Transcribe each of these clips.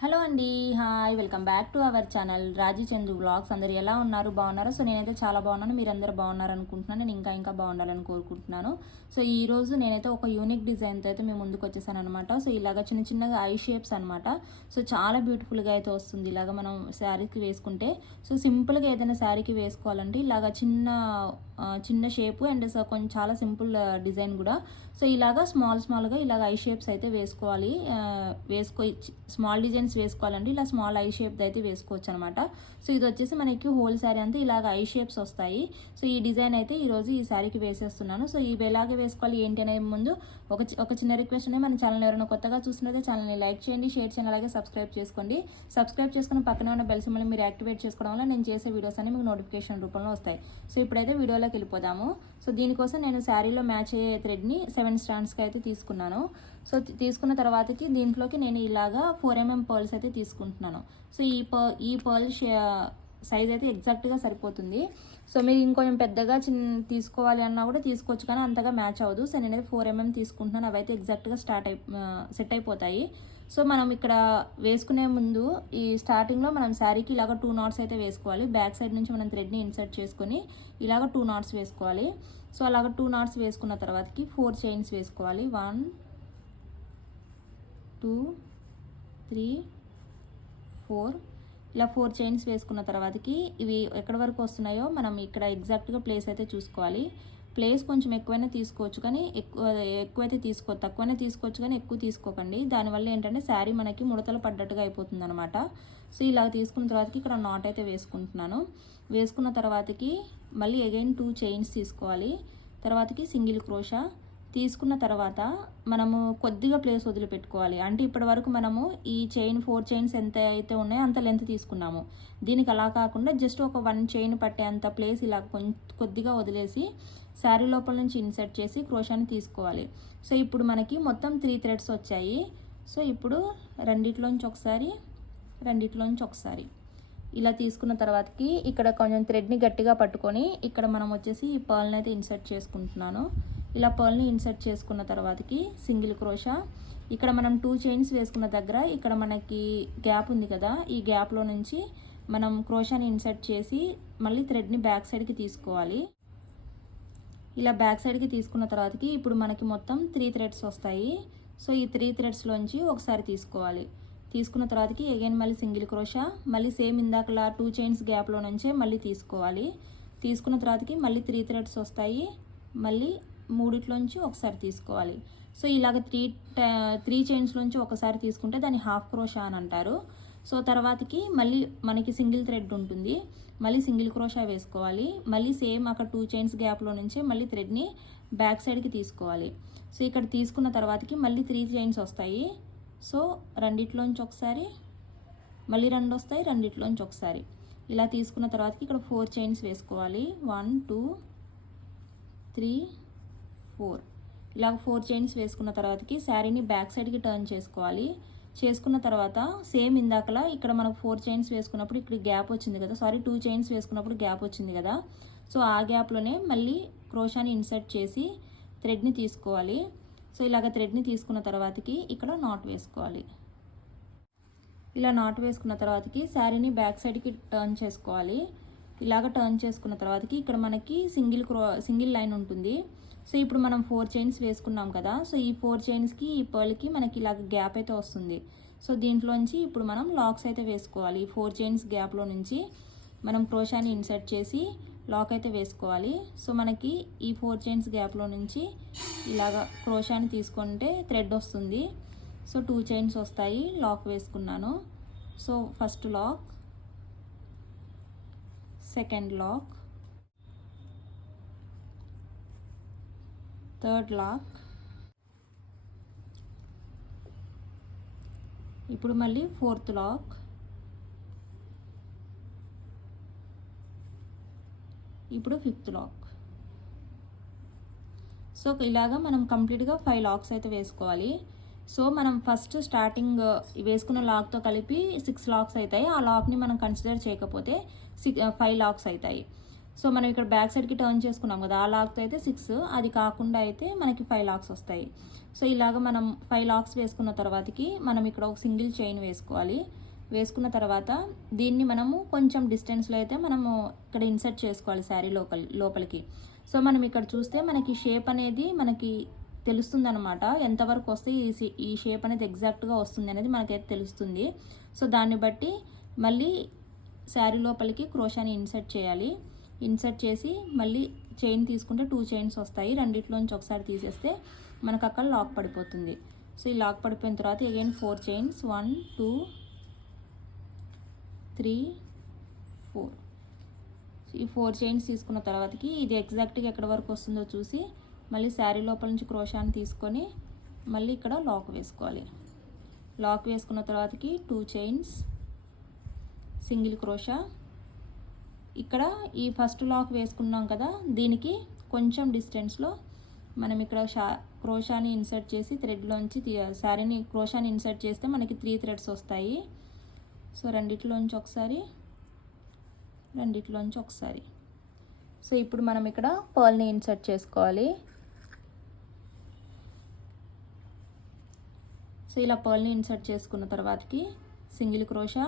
Hello అండి hi welcome back to our channel Raji Chandru blogs అందరు ఎలా ఉన్నారు? బాగున్నారో? సో నేనైతే చాలా బాగున్నాను. మీరు బాగున్నారు అనుకుంటున్నాను నేను ఇంకా ఇంకా బాగుండాలని కోరుకుంటున్నాను. సో ఈ రోజు నేనైతే ఒక యూనిక్ డిజైన్తో అయితే మేము ముందుకు వచ్చేసాను అనమాట సో ఇలాగ చిన్న చిన్నగా ఐ షేప్స్ అనమాట సో చాలా బ్యూటిఫుల్గా అయితే వస్తుంది ఇలాగ మనం శారీకి వేసుకుంటే. సో సింపుల్గా ఏదైనా శారీకి వేసుకోవాలంటే ఇలాగ చిన్న చిన్న షేపు అండ్ సో కొంచెం చాలా సింపుల్ డిజైన్ కూడా. సో ఇలాగా స్మాల్ స్మాల్గా ఇలాగ ఐ షేప్స్ అయితే వేసుకోవాలి. వేసుకో స్మాల్ డిజైన్స్ వేసుకోవాలండి. ఇలా స్మాల్ ఐ షేప్ అయితే వేసుకోవచ్చు అనమాట సో ఇది వచ్చేసి మనకి హోల్ శారీ అంతా ఇలాగ ఐ షేప్స్ వస్తాయి. సో ఈ డిజైన్ అయితే ఈరోజు ఈ శారీకి వేసేస్తున్నాను. సో ఇవి ఎలాగే వేసుకోవాలి ఏంటి అనే ముందు ఒక ఒక చిన్న రిక్వెస్ట్ ఉన్నాయి. మన ఛానల్ ఎవరైనా కొత్తగా చూసినట్లయితే ఛానల్ని లైక్ చేయండి. షేర్ చేయండి. అలాగే సబ్స్క్రైబ్ చేసుకోండి. సబ్స్క్రైబ్ చేసుకుని పక్కనే ఉన్న బెల్ సింబల్ మీరు యాక్టివేట్ చేసుకోవడం వల్ల నేను చేసే వీడియోస్ అన్ని మీకు నోటిఫికేషన్ రూపంలో వస్తాయి. సో ఇప్పుడైతే వీడియోలోకి వెళ్ళిపోదాము సో దీనికోసం నేను శారీలో మ్యాచ్ అయ్యే థ్రెడ్ని సెవెన్ స్టాండ్స్కి అయితే తీసుకున్నాను. సో తీసుకున్న తర్వాతకి దీంట్లోకి నేను ఇలాగా ఫోర్ ఎంఎం పర్ల్స్ అయితే తీసుకుంటున్నాను. సో ఈ పర్ ఈ పర్ల్ సైజ్ అయితే ఎగ్జాక్ట్గా సరిపోతుంది. సో మీరు ఇంకొంచెం పెద్దగా చిన్న తీసుకోవాలి అన్నా కూడా తీసుకోవచ్చు కానీ అంతగా మ్యాచ్ అవ్వదు. సో నేనైతే ఫోర్ ఎంఎం తీసుకుంటున్నాను. అవైతే ఎగ్జాక్ట్గా స్టార్ట్ అయి సెట్ అయిపోతాయి. సో మనం ఇక్కడ వేసుకునే ముందు ఈ స్టార్టింగ్లో మనం శారీకి ఇలాగ టూ నాట్స్ అయితే వేసుకోవాలి. బ్యాక్ సైడ్ నుంచి మనం థ్రెడ్ని ఇన్సర్ట్ చేసుకొని ఇలాగ టూ నాట్స్ వేసుకోవాలి. సో అలాగ టూ నాట్స్ వేసుకున్న తర్వాతకి ఫోర్ చైన్స్ వేసుకోవాలి. వన్ టూ త్రీ ఫోర్ ఇలా ఫోర్ చైన్స్ వేసుకున్న తర్వాతకి ఇవి ఎక్కడి వరకు వస్తున్నాయో మనం ఇక్కడ ఎగ్జాక్ట్గా ప్లేస్ అయితే చూసుకోవాలి. ప్లేస్ కొంచెం ఎక్కువైనా తీసుకోవచ్చు కానీ ఎక్కువ ఎక్కువైతే తీసుకో తక్కువనే తీసుకోవచ్చు కానీ ఎక్కువ తీసుకోకండి. దానివల్ల ఏంటంటే శారీ మనకి ముడతలు పడ్డట్టుగా అయిపోతుంది అనమాట సో ఇలా తీసుకున్న తర్వాతకి ఇక్కడ నాట్ అయితే వేసుకుంటున్నాను. వేసుకున్న తర్వాతకి మళ్ళీ అగైన్ టూ చైన్స్ తీసుకోవాలి. తర్వాతకి సింగిల్ క్రోషా. తీసుకున్న తర్వాత మనము కొద్దిగా ప్లేస్ వదిలిపెట్టుకోవాలి. అంటే ఇప్పటి వరకు మనము ఈ చైన్ ఫోర్ చైన్స్ ఎంత అయితే ఉన్నాయో అంత లెంత్ తీసుకున్నాము. దీనికి అలా కాకుండా జస్ట్ ఒక వన్ చైన్ పట్టే అంత ప్లేస్ ఇలా కొం కొద్దిగా వదిలేసి శారీ లోపల నుంచి ఇన్సర్ట్ చేసి క్రోషాని తీసుకోవాలి. సో ఇప్పుడు మనకి మొత్తం త్రీ థ్రెడ్స్ వచ్చాయి. సో ఇప్పుడు రెండిట్లోంచి ఒకసారి రెండిట్లోంచి ఒకసారి. ఇలా తీసుకున్న తర్వాతకి ఇక్కడ కొంచెం థ్రెడ్ని గట్టిగా పట్టుకొని ఇక్కడ మనం వచ్చేసి ఈ పర్ల్ని అయితే ఇన్సర్ట్ చేసుకుంటున్నాను. ఇలా పర్ల్ని ఇన్సర్ట్ చేసుకున్న తర్వాతకి సింగిల్ క్రోషా. ఇక్కడ మనం టూ చైన్స్ వేసుకున్న దగ్గర ఇక్కడ మనకి గ్యాప్ ఉంది కదా ఈ గ్యాప్లో నుంచి మనం క్రోషాని ఇన్సర్ట్ చేసి మళ్ళీ థ్రెడ్ని బ్యాక్ సైడ్కి తీసుకోవాలి. ఇలా బ్యాక్ సైడ్కి తీసుకున్న తర్వాతకి ఇప్పుడు మనకి మొత్తం త్రీ థ్రెడ్స్ వస్తాయి. సో ఈ త్రీ థ్రెడ్స్లోంచి ఒకసారి తీసుకోవాలి. తీసుకున్న తర్వాతకి అగైన్ మళ్ళీ సింగిల్ క్రోషా మళ్ళీ సేమ్ ఇందాకలా టూ చైన్స్ గ్యాప్లో నుంచే మళ్ళీ తీసుకోవాలి. తీసుకున్న తర్వాతకి మళ్ళీ త్రీ థ్రెడ్స్ వస్తాయి. మళ్ళీ మూడిట్లోంచి ఒకసారి తీసుకోవాలి. సో ఇలాగ త్రీ త్రీ చైన్స్ నుంచి ఒకసారి తీసుకుంటే దాన్ని హాఫ్ క్రోషా అని అంటారు. సో తర్వాతకి మళ్ళీ మనకి సింగిల్ థ్రెడ్ ఉంటుంది. మళ్ళీ సింగిల్ క్రోషా వేసుకోవాలి. మళ్ళీ సేమ్ అక్కడ టూ చైన్స్ గ్యాప్లో నుంచే మళ్ళీ థ్రెడ్ని బ్యాక్ సైడ్కి తీసుకోవాలి. సో ఇక్కడ తీసుకున్న తర్వాతకి మళ్ళీ త్రీ చైన్స్ వస్తాయి. సో రెండిట్లోంచి ఒకసారి మళ్ళీ రెండు వస్తాయి రెండిట్లోంచి ఒకసారి. ఇలా తీసుకున్న తర్వాతకి ఇక్కడ ఫోర్ చైన్స్ వేసుకోవాలి. One two three four. ఇలాగ ఫోర్ చైన్స్ వేసుకున్న తర్వాతకి శారీని బ్యాక్ సైడ్కి టర్న్ చేసుకోవాలి. చేసుకున్న తర్వాత సేమ్ ఇందాకలా ఇక్కడ మనకు ఫోర్ చైన్స్ వేసుకున్నప్పుడు ఇక్కడ గ్యాప్ వచ్చింది కదా. సారీ టూ చైన్స్ వేసుకున్నప్పుడు గ్యాప్ వచ్చింది కదా. సో ఆ గ్యాప్లోనే మళ్ళీ క్రోషాని ఇన్సర్ట్ చేసి థ్రెడ్ని తీసుకోవాలి. సో ఇలాగ థ్రెడ్ని తీసుకున్న తర్వాతకి ఇక్కడ నాట్ వేసుకోవాలి. ఇలా నాట్ వేసుకున్న తర్వాతకి శారీని బ్యాక్ సైడ్కి టర్న్ చేసుకోవాలి. ఇలాగ టర్న్ చేసుకున్న తర్వాతకి ఇక్కడ మనకి సింగిల్ క్రో సింగిల్ లైన్ ఉంటుంది. సో ఇప్పుడు మనం ఫోర్ చైన్స్ వేసుకున్నాం కదా సో ఈ ఫోర్ చైన్స్కి ఈ పర్ల్కి మనకి ఇలాగ గ్యాప్ అయితే వస్తుంది. సో దీంట్లోంచి ఇప్పుడు మనం లాక్స్ అయితే వేసుకోవాలి. ఈ ఫోర్ చైన్స్ గ్యాప్లో నుంచి మనం క్రోషాని ఇన్సర్ట్ చేసి లాక్ అయితే వేసుకోవాలి. సో మనకి ఈ ఫోర్ చైన్స్ గ్యాప్లో నుంచి ఇలాగ క్రోషాని తీసుకుంటే థ్రెడ్ వస్తుంది. సో టూ చైన్స్ వస్తాయి లాక్ వేసుకున్నాను. So first lock second lock third lock. ఇప్పుడు మళ్ళీ ఫోర్త్ లాక్. ఇప్పుడు ఫిఫ్త్ లాక్. సో ఇలాగా మనం కంప్లీట్గా ఫైవ్ లాక్స్ అయితే వేసుకోవాలి. సో మనం ఫస్ట్ స్టార్టింగ్ వేసుకున్న లాక్తో కలిపి సిక్స్ లాక్స్ అవుతాయి. ఆ లాక్ని మనం కన్సిడర్ చేయకపోతే సిక్ ఫైవ్ లాక్స్ అవుతాయి. సో మనం ఇక్కడ బ్యాక్ సైడ్కి టర్న్ చేసుకున్నాం కదా ఆ లాక్తో అయితే సిక్స్ అది కాకుండా అయితే మనకి ఫైవ్ లాక్స్ వస్తాయి. సో ఇలాగ మనం ఫైవ్ లాక్స్ వేసుకున్న తర్వాతకి మనం ఇక్కడ ఒక సింగిల్ చైన్ వేసుకోవాలి. వేసుకున్న తర్వాత దీన్ని మనము కొంచెం డిస్టెన్స్లో అయితే మనము ఇక్కడ ఇన్సర్ట్ చేసుకోవాలి శారీ లోపల లోపలికి. సో మనం ఇక్కడ చూస్తే మనకి షేప్ అనేది మనకి తెలుస్తుంది అనమాట ఎంతవరకు వస్తే ఈ ఈ షేప్ అనేది ఎగ్జాక్ట్గా వస్తుంది అనేది మనకైతే తెలుస్తుంది. సో దాన్ని బట్టి మళ్ళీ శారీ లోపలికి క్రోషాని ఇన్సర్ట్ చేయాలి. ఇన్సర్ట్ చేసి మళ్ళీ చైన్ తీసుకుంటే టూ చైన్స్ వస్తాయి. రెండిట్లోంచి ఒకసారి తీసేస్తే మనకు అక్కడ లాక్ పడిపోతుంది. సో ఈ లాక్ పడిపోయిన తర్వాత again four chains one two three four ఈ ఫోర్ చైన్స్ తీసుకున్న తర్వాతకి ఇది ఎగ్జాక్ట్గా ఎక్కడ వరకు వస్తుందో చూసి మళ్ళీ శారీ లోపల నుంచి క్రోషాన్ని తీసుకొని మళ్ళీ ఇక్కడ లాక్ వేసుకోవాలి. లాక్ వేసుకున్న తర్వాతకి టూ చైన్స్ సింగిల్ క్రోషా ఇక్కడ ఈ ఫస్ట్ లాక్ వేసుకున్నాం కదా దీనికి కొంచెం డిస్టెన్స్లో మనం ఇక్కడ షా క్రోషాని ఇన్సర్ట్ చేసి థ్రెడ్లోంచి శారీని క్రోషాని ఇన్సర్ట్ చేస్తే మనకి త్రీ థ్రెడ్స్ వస్తాయి. సో రెండిట్లోంచి ఒకసారి రెండిట్లోంచి ఒకసారి. సో ఇప్పుడు మనం ఇక్కడ పర్ల్ని ఇన్సర్ట్ చేసుకోవాలి. సో ఇలా పర్ల్ని ఇన్సర్ట్ చేసుకున్న తర్వాతకి సింగిల్ క్రోషా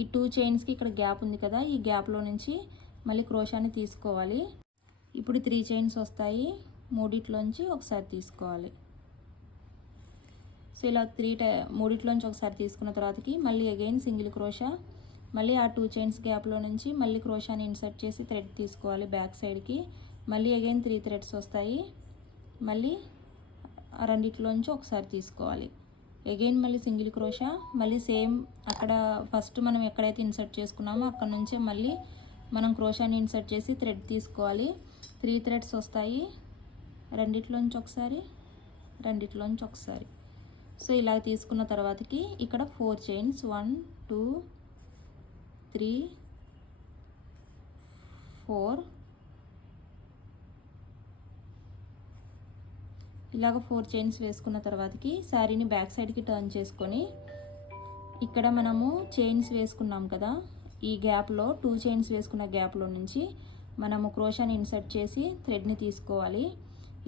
ఈ టూ చైన్స్కి ఇక్కడ గ్యాప్ ఉంది కదా ఈ గ్యాప్లో నుంచి మళ్ళీ క్రోషాని తీసుకోవాలి. ఇప్పుడు త్రీ చైన్స్ వస్తాయి. మూడిట్లోంచి ఒకసారి తీసుకోవాలి. సో ఇలా త్రీ టై మూడిట్లోంచి ఒకసారి తీసుకున్న తర్వాతకి మళ్ళీ అగైన్ సింగిల్ క్రోషా మళ్ళీ ఆ టూ చైన్స్ గ్యాప్లో నుంచి మళ్ళీ క్రోషాని ఇన్సర్ట్ చేసి థ్రెడ్ తీసుకోవాలి బ్యాక్ సైడ్కి మళ్ళీ అగైన్ త్రీ థ్రెడ్స్ వస్తాయి. మళ్ళీ రెండిట్లోంచి ఒకసారి తీసుకోవాలి. అగైన్ మళ్ళీ సింగిల్ క్రోషా మళ్ళీ సేమ్ అక్కడ ఫస్ట్ మనం ఎక్కడైతే ఇన్సర్ట్ చేసుకున్నామో అక్కడ నుంచే మళ్ళీ మనం క్రోషాని ఇన్సర్ట్ చేసి థ్రెడ్ తీసుకోవాలి. త్రీ థ్రెడ్స్ వస్తాయి. రెండిట్లోంచి ఒకసారి రెండిట్లోంచి ఒకసారి. సో ఇలా తీసుకున్న తర్వాతకి ఇక్కడ four chains one two three four ఇలాగ ఫోర్ చైన్స్ వేసుకున్న తర్వాతకి శారీని బ్యాక్ సైడ్కి టర్న్ చేసుకొని ఇక్కడ మనము చైన్స్ వేసుకున్నాం కదా ఈ గ్యాప్లో టూ చైన్స్ వేసుకున్న గ్యాప్లో నుంచి మనము క్రోషాని ఇన్సర్ట్ చేసి థ్రెడ్ని తీసుకోవాలి.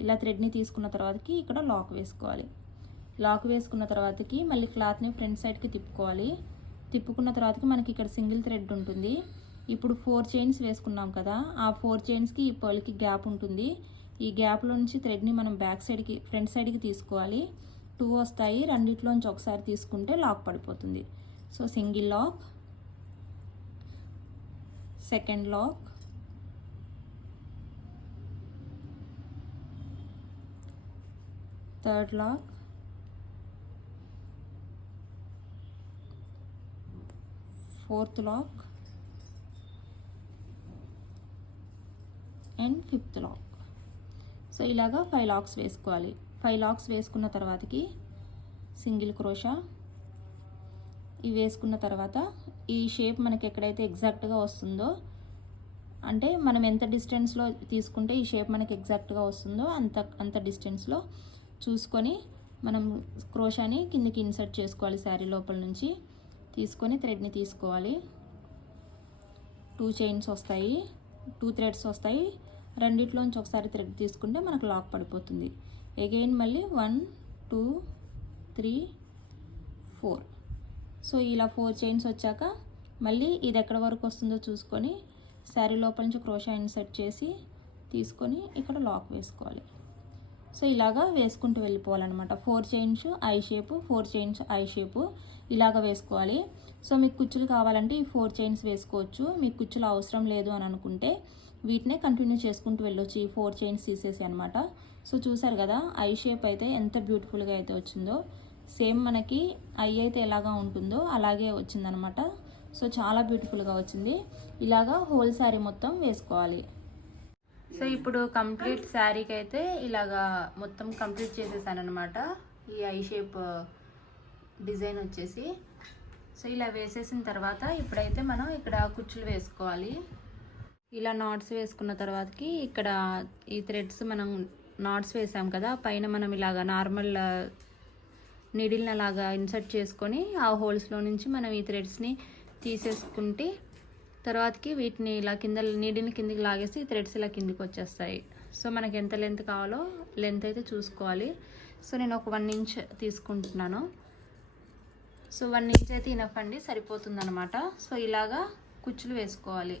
ఇలా థ్రెడ్ని తీసుకున్న తర్వాతకి ఇక్కడ లాక్ వేసుకోవాలి. లాక్ వేసుకున్న తర్వాతకి మళ్ళీ క్లాత్ని ఫ్రంట్ సైడ్కి తిప్పుకోవాలి. తిప్పుకున్న తర్వాతకి మనకి ఇక్కడ సింగిల్ థ్రెడ్ ఉంటుంది. ఇప్పుడు ఫోర్ చైన్స్ వేసుకున్నాం కదా ఆ ఫోర్ చైన్స్కి ఈ పర్ల్కి గ్యాప్ ఉంటుంది. ఈ గ్యాప్లో నుంచి థ్రెడ్ని మనం బ్యాక్ సైడ్కి ఫ్రంట్ సైడ్కి తీసుకోవాలి. టూ వస్తాయి. రెండిట్లోంచి ఒకసారి తీసుకుంటే లాక్ పడిపోతుంది. So single lock second lock third lock fourth lock and fifth lock so ఇలాగా ఫైవ్ లాక్స్ వేసుకోవాలి. ఫైవ్ లాక్స్ వేసుకున్న తర్వాతకి సింగిల్ క్రోషా. ఇవి వేసుకున్న తర్వాత ఈ షేప్ మనకి ఎక్కడైతే ఎగ్జాక్ట్గా వస్తుందో అంటే మనం ఎంత డిస్టెన్స్లో తీసుకుంటే ఈ షేప్ మనకి ఎగ్జాక్ట్గా వస్తుందో అంత అంత డిస్టెన్స్లో చూసుకొని మనం క్రోషాని కిందకి ఇన్సర్ట్ చేసుకోవాలి శారీ లోపల నుంచి. తీసుకొని థ్రెడ్ని తీసుకోవాలి. టూ చైన్స్ వస్తాయి. టూ థ్రెడ్స్ వస్తాయి. రెండిట్లోంచి ఒకసారి థ్రెడ్ తీసుకుంటే మనకు లాక్ పడిపోతుంది. అగైన్ మళ్ళీ one two three four. So ఇలా ఫోర్ చైన్స్ వచ్చాక మళ్ళీ ఇది ఎక్కడ వరకు వస్తుందో చూసుకొని శారీ లోపల నుంచి క్రోషా ఇన్సెట్ చేసి తీసుకొని ఇక్కడ లాక్ వేసుకోవాలి. సో ఇలాగా వేసుకుంటూ వెళ్ళిపోవాలన్నమాట. Four chains eye shape four chains eye shape ఇలాగ వేసుకోవాలి. సో మీకు కుచ్చులు కావాలంటే ఈ ఫోర్ చైన్స్ వేసుకోవచ్చు. మీకు కుచ్చులు అవసరం లేదు అని అనుకుంటే వీటినే కంటిన్యూ చేసుకుంటూ వెళ్ళొచ్చు. ఈ ఫోర్ చైన్స్ తీసేసి అనమాట సో చూసారు కదా ఐ షేప్ అయితే ఎంత బ్యూటిఫుల్గా అయితే వచ్చిందో. సేమ్ మనకి ఐ అయితే ఎలాగా ఉంటుందో అలాగే వచ్చిందనమాట సో చాలా బ్యూటిఫుల్గా వచ్చింది. ఇలాగా హోల్ శారీ మొత్తం వేసుకోవాలి. సో ఇప్పుడు కంప్లీట్ శారీకి అయితే ఇలాగా మొత్తం కంప్లీట్ చేసేసాను అనమాట ఈ ఐ షేప్ డిజైన్ వచ్చేసి. సో ఇలా వేసేసిన తర్వాత ఇప్పుడైతే మనం ఇక్కడ కుచ్చులు వేసుకోవాలి. ఇలా నాట్స్ వేసుకున్న తర్వాతకి ఇక్కడ ఈ థ్రెడ్స్ మనం నాట్స్ వేసాం కదా పైన మనం ఇలాగా నార్మల్ నీడిల్ని అలాగా ఇన్సర్ట్ చేసుకొని ఆ హోల్స్లో నుంచి మనం ఈ థ్రెడ్స్ని తీసేసుకుంటే తర్వాతకి వీటిని ఇలా కింద నీడిని కిందికి లాగేసి థ్రెడ్స్ ఇలా కిందికి వచ్చేస్తాయి. సో మనకి ఎంత లెంత్ కావాలో లెంత్ అయితే చూసుకోవాలి. సో నేను ఒక వన్ ఇంచ్ తీసుకుంటున్నాను. సో వన్ ఇంచ్ అయితే ఇనఫ్ అండి సరిపోతుంది అనమాట సో ఇలాగా కుచ్చులు వేసుకోవాలి.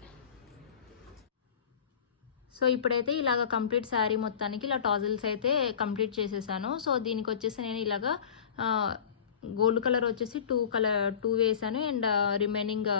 సో ఇప్పుడైతే ఇలాగ కంప్లీట్ శారీ మొత్తానికి ఇలా టాజిల్స్ అయితే కంప్లీట్ చేసేసాను. సో దీనికి వచ్చేసి నేను ఇలాగా గోల్డ్ కలర్ వచ్చేసి టూ కలర్ టూ వేసాను. అండ్ రిమైనింగ్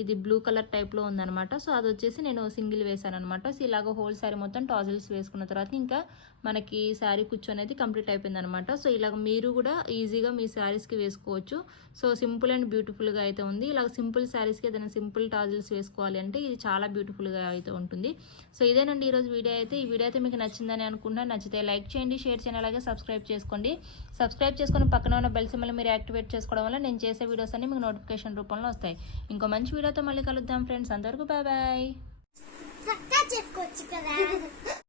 ఇది బ్లూ కలర్ టైప్లో ఉందనమాట సో అది వచ్చేసి నేను సింగిల్ వేసాను అనమాట సో ఇలాగ హోల్ శారీ మొత్తం టాజిల్స్ వేసుకున్న తర్వాత ఇంకా మనకి శారీ కుచ్చు అనేది కంప్లీట్ అయిపోయింది అనమాట సో ఇలాగ మీరు కూడా ఈజీగా మీ శారీస్కి వేసుకోవచ్చు. సో సింపుల్ అండ్ బ్యూటిఫుల్గా అయితే ఉంది. ఇలాగ సింపుల్ శారీస్కి ఏదైనా సింపుల్ టాజిల్స్ వేసుకోవాలి అంటే ఇది చాలా బ్యూటిఫుల్గా అయితే ఉంటుంది. సో ఇదేనండి ఈరోజు వీడియో అయితే. ఈ వీడియో అయితే మీకు నచ్చిందని అనుకుంటున్నాను నచ్చితే లైక్ చేయండి షేర్ చేయండి అలాగే సబ్స్క్రైబ్ చేసుకోండి. సబ్స్క్రైబ్ చేసుకుని పక్కన ఉన్న బెల్ సింబల్ మీరు యాక్టివేట్ చేసుకోవడం వల్ల నేను చేసే వీడియోస్ అన్ని మీకు నోటిఫికేషన్ రూపంలో వస్తాయి. ఇంకో మంచి వీడియోతో మళ్ళీ కలుద్దాం ఫ్రెండ్స్. అంతవరకు బాయ్ బాయ్. చెప్పుకోవచ్చు కదా.